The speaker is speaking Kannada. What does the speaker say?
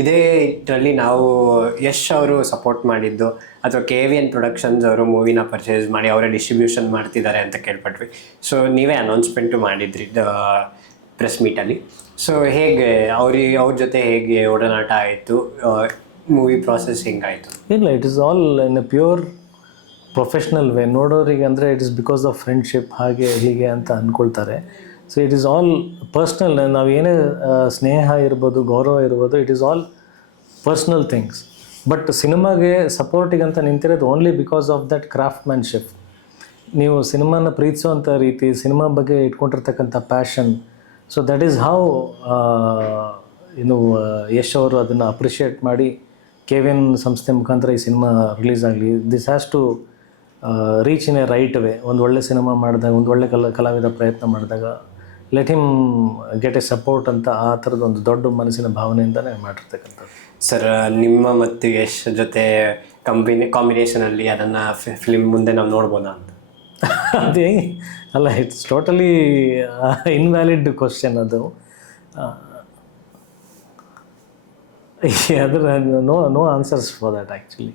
ಇದೇ ಇದರಲ್ಲಿ ನಾವು ಯಶ್ ಅವರು ಸಪೋರ್ಟ್ ಮಾಡಿದ್ದು ಅಥವಾ KVN ಪ್ರೊಡಕ್ಷನ್ಸ್ ಅವರು ಮೂವಿನ ಪರ್ಚೇಸ್ ಮಾಡಿ ಅವರೇ ಡಿಸ್ಟ್ರಿಬ್ಯೂಷನ್ ಮಾಡ್ತಿದ್ದಾರೆ ಅಂತ ಕೇಳ್ಪಟ್ವಿ. ಸೊ ನೀವೇ ಅನೌನ್ಸ್ಮೆಂಟು ಮಾಡಿದ್ರಿ ಪ್ರೆಸ್ ಮೀಟಲ್ಲಿ. ಸೊ ಹೇಗೆ ಅವ್ರ ಜೊತೆ ಹೇಗೆ ಒಡನಾಟ ಆಯಿತು, ಮೂವಿ ಪ್ರಾಸೆಸ್ ಹೆಂಗಾಯಿತು? ಇಲ್ಲ, it is all in a pure professional way. ನೋಡೋರಿಗೆ ಅಂದರೆ it is because of friendship ಹಾಗೆ ಹೀಗೆ ಅಂತ ಅಂದ್ಕೊಳ್ತಾರೆ. So it is all personal. ನಾವು ಏನೇ ಸ್ನೇಹ ಇರ್ಬೋದು, ಗೌರವ ಇರ್ಬೋದು, it is all personal things. But ಸಿನಿಮಾಗೆ ಸಪೋರ್ಟಿಗೆ ಅಂತ ನಿಂತಿರೋದು only because of that craftsmanship. ನೀವು ಸಿನಿಮಾನ ಪ್ರೀತಿಸುವಂಥ ರೀತಿ, ಸಿನಿಮಾ ಬಗ್ಗೆ ಇಟ್ಕೊಂಡಿರ್ತಕ್ಕಂಥ passion, so that is how Yash ಅವರು ಅದನ್ನು ಅಪ್ರಿಷಿಯೇಟ್ ಮಾಡಿ KVN ಸಂಸ್ಥೆ ಮುಖಾಂತರ ಈ ಸಿನಿಮಾ ರಿಲೀಸ್ ಆಗಲಿ, this has to reach in a right way. ಒಂದು ಒಳ್ಳೆ ಸಿನಿಮಾ ಮಾಡಿದಾಗ, ಒಂದು ಒಳ್ಳೆ ಕಲಾವಿದ ಪ್ರಯತ್ನ ಮಾಡಿದಾಗ let him get a support ಅಂತ ಆ ಥರದ ಒಂದು ದೊಡ್ಡ ಮನಸ್ಸಿನ ಭಾವನೆಯಿಂದನೇ ಮಾಡಿರ್ತಕ್ಕಂಥದ್ದು. ಸರ್, ನಿಮ್ಮ ಮತ್ತು ಯಶ್ ಜೊತೆ ಕಾಂಬಿನೇಷನಲ್ಲಿ ಅದನ್ನು ಫಿಲ್ಮ್ ಮುಂದೆ ನಾವು ನೋಡ್ಬೋದಾ ಅಂತ? ಅದೇ ಅಲ್ಲ, ಇಟ್ಸ್ ಟೋಟಲಿ ಇನ್ವ್ಯಾಲಿಡ್ ಕ್ವಶನ್ ಅದು. ಅದರ no answers for that actually.